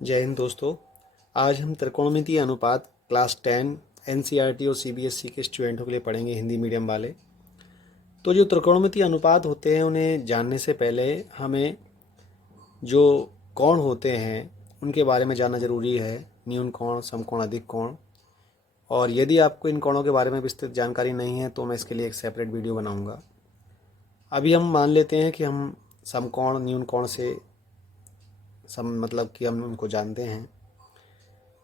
जय हिंद दोस्तों। आज हम त्रिकोणमितीय अनुपात क्लास 10 एनसीईआरटी और सीबीएसई के स्टूडेंटों के लिए पढ़ेंगे, हिंदी मीडियम वाले। तो जो त्रिकोणमितीय अनुपात होते हैं उन्हें जानने से पहले हमें जो कोण होते हैं उनके बारे में जानना ज़रूरी है। न्यून कोण, समकोण, अधिक कोण। और यदि आपको इन कोणों के बारे में विस्तृत जानकारी नहीं है तो मैं इसके लिए एक सेपरेट वीडियो बनाऊंगा। अभी हम मान लेते हैं कि हम समकोण न्यून कोण से मतलब कि हम उनको जानते हैं।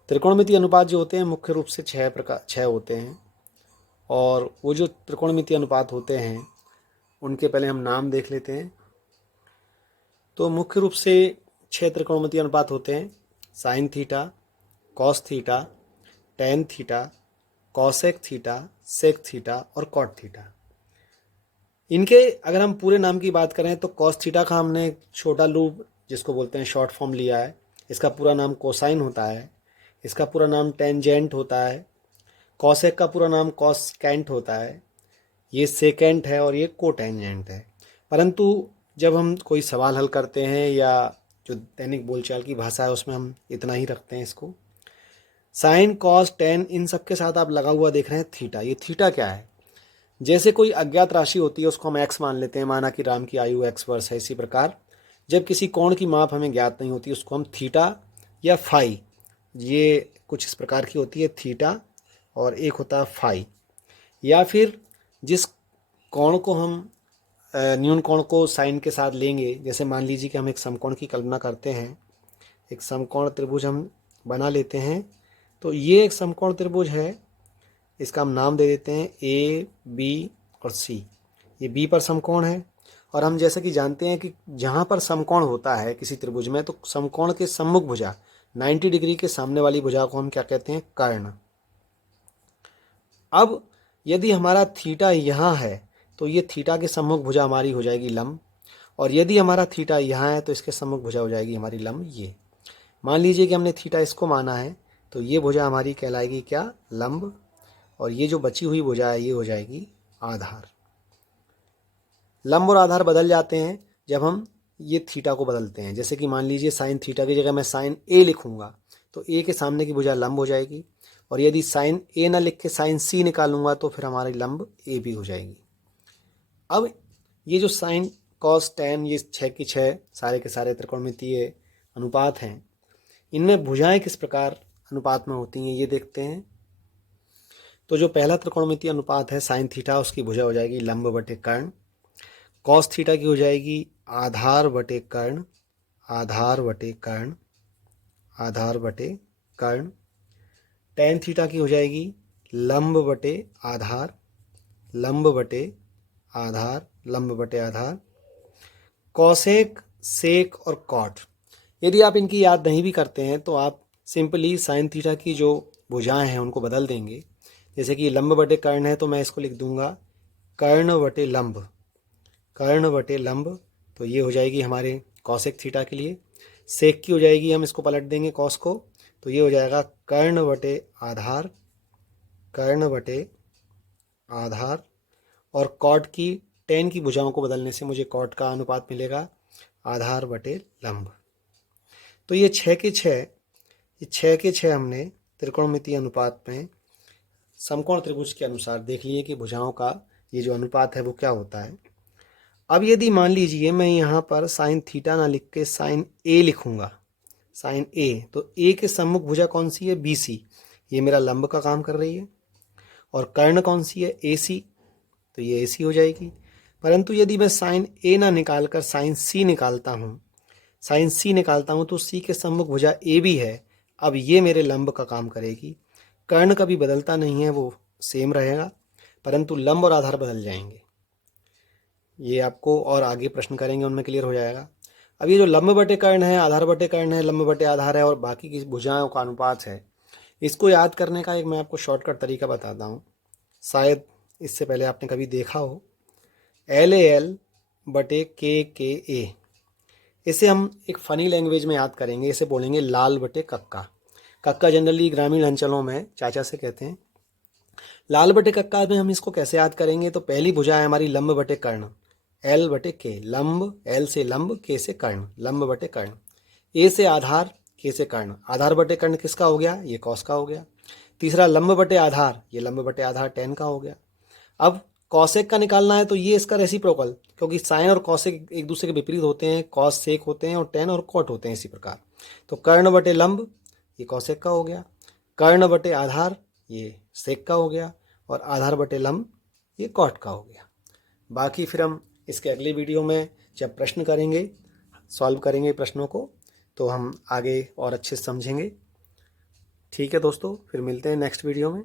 त्रिकोणमितीय अनुपात जो होते हैं मुख्य रूप से छः होते हैं। और वो जो त्रिकोणमितीय अनुपात होते हैं उनके पहले हम नाम देख लेते हैं। तो मुख्य रूप से 6 त्रिकोणमितीय अनुपात होते हैं: sine theta, cos theta, tan theta, cosec theta, sec theta और कॉट थीटा। इनके अगर हम पूरे नाम की बात करें तो कॉस थीटा का हमने छोटा लूप जिसको बोलते हैं शॉर्ट फॉर्म लिया है। इसका पूरा नाम कोसाइन होता है। इसका पूरा नाम टेंजेंट होता है। कॉसेक का पूरा नाम कॉसकेंट होता है। ये सेकेंट है और ये कोटेंजेंट है। परंतु जब हम कोई सवाल हल करते हैं या जो दैनिक बोलचाल की भाषा है उसमें हम इतना ही रखते हैं इसको। साइन, कॉस, टेन, इन सब के साथ आप लगा हुआ देख रहे हैं थीटा। ये थीटा क्या है? जैसे कोई अज्ञात राशि होती है उसको हम एक्स मान लेते हैं, माना कि राम की आयु एक्स वर्ष है। इसी प्रकार जब किसी कोण की माप हमें ज्ञात नहीं होती उसको हम थीटा या फाई, ये कुछ इस प्रकार की होती है, थीटा और एक होता है फाई। या फिर जिस कोण को हम न्यून कोण को साइन के साथ लेंगे, जैसे मान लीजिए कि हम एक समकोण की कल्पना करते हैं, एक समकोण त्रिभुज हम बना लेते हैं। तो ये एक समकोण त्रिभुज है, इसका हम नाम दे देते हैं ए, बी और सी। ये बी पर समकोण है। और हम जैसे कि जानते हैं कि जहाँ पर समकोण होता है किसी त्रिभुज में तो समकोण के सम्मुख भुजा 90 डिग्री के सामने वाली भुजा को हम क्या कहते हैं? कर्ण। अब यदि हमारा थीटा यहाँ है तो ये थीटा के सम्मुख भुजा हमारी हो जाएगी लंब। और यदि हमारा थीटा यहाँ है तो इसके सम्मुख भुजा हो जाएगी हमारी लंब ये। मान लीजिए कि हमने थीटा इसको माना है तो ये भुजा हमारी कहलाएगी क्या? लंब। और ये जो बची हुई भुजा है ये हो जाएगी आधार। लंब और आधार बदल जाते हैं जब हम ये थीटा को बदलते हैं। जैसे कि मान लीजिए साइन थीटा की जगह मैं साइन ए लिखूंगा तो ए के सामने की भुजा लंब हो जाएगी। और यदि साइन ए ना लिख के साइन सी निकालूंगा तो फिर हमारी लंब ए भी हो जाएगी। अब ये जो साइन, कॉस, टेन, ये 6 की 6 सारे के सारे त्रिकोणमितीय अनुपात हैं, इनमें भुजाएं किस प्रकार अनुपात में होती हैं ये देखते हैं। तो जो पहला त्रिकोणमितीय अनुपात है साइन थीटा, उसकी भुजा हो जाएगी लंब बटे कर्ण। कॉस थीटा की हो जाएगी आधार बटे कर्ण, आधार बटे कर्ण, आधार बटे कर्ण। टेन थीटा की हो जाएगी लंब बटे आधार, लंब बटे आधार, लंब बटे आधार। कॉसेक, सेक और कॉट, यदि आप इनकी याद नहीं भी करते हैं तो आप सिंपली साइन थीटा की जो भुजाएं हैं उनको बदल देंगे। जैसे कि लंब बटे कर्ण है तो मैं इसको लिख दूंगा कर्ण बटे लंब, कर्ण बटे लंब। तो ये हो जाएगी हमारे कॉसेक थीटा के लिए। सेक की हो जाएगी, हम इसको पलट देंगे कॉस को, तो ये हो जाएगा कर्ण बटे आधार, कर्ण बटे आधार। और कॉट की, टेन की भुजाओं को बदलने से मुझे कॉट का अनुपात मिलेगा आधार बटे लंब। तो ये 6 के 6, ये 6 के 6 हमने त्रिकोणमितीय अनुपात में समकोण त्रिभुज के अनुसार देख लिए कि भुजाओं का ये जो अनुपात है वो क्या होता है। अब यदि मान लीजिए मैं यहाँ पर साइन थीटा ना लिख के साइन ए लिखूंगा, साइन ए, तो ए के सम्मुख भुजा कौन सी है? B C. ये मेरा लंब का काम कर रही है। और कर्ण कौन सी है? ए सी, तो ये ए सी हो जाएगी। परंतु यदि मैं साइन ए ना निकाल कर साइन सी निकालता हूँ, साइन सी निकालता हूँ तो सी के सम्मुख भुजा ए भी है। अब ये मेरे लंब का काम करेगी। कर्ण कभी बदलता नहीं है, वो सेम रहेगा, परंतु लंब और आधार बदल जाएंगे। ये आपको और आगे प्रश्न करेंगे उनमें क्लियर हो जाएगा। अब ये जो लंब बटे कर्ण है, आधार बटे कर्ण है, लंब बटे आधार है और बाकी की भुजाओं का अनुपात है, इसको याद करने का एक मैं आपको शॉर्टकट तरीका बताता हूँ। शायद इससे पहले आपने कभी देखा हो, एल ए एल बटे के ए। इसे हम एक फ़नी लैंग्वेज में याद करेंगे, इसे बोलेंगे लाल बटे कक्का। कक्का जनरली ग्रामीण अंचलों में चाचा से कहते हैं। लाल बटे कक्का में हम इसको कैसे याद करेंगे? तो पहली भुजा है हमारी लंब बटे कर्ण, एल बटे के। लंब, एल से लंब, के से कर्ण, लंब बटे कर्ण। ए से आधार, के से कर्ण, आधार बटे कर्ण किसका हो गया, ये कॉस का हो गया। तीसरा लंब बटे आधार, ये लंब बटे आधार टेन का हो गया। अब कॉसेक का निकालना है तो ये इसका रेसिप्रोकल, क्योंकि साइन और कॉसेक एक दूसरे के विपरीत होते हैं, कॉस सेक होते हैं और टेन और कॉट होते हैं इसी प्रकार। तो कर्ण बटे लंब ये कॉसेक का हो गया, कर्ण बटे आधार ये सेक का हो गया और आधार बटे लंब ये कॉट का हो गया। बाकी फिर हम इसके अगले वीडियो में जब प्रश्न करेंगे, सॉल्व करेंगे प्रश्नों को, तो हम आगे और अच्छे से समझेंगे। ठीक है दोस्तों, फिर मिलते हैं नेक्स्ट वीडियो में।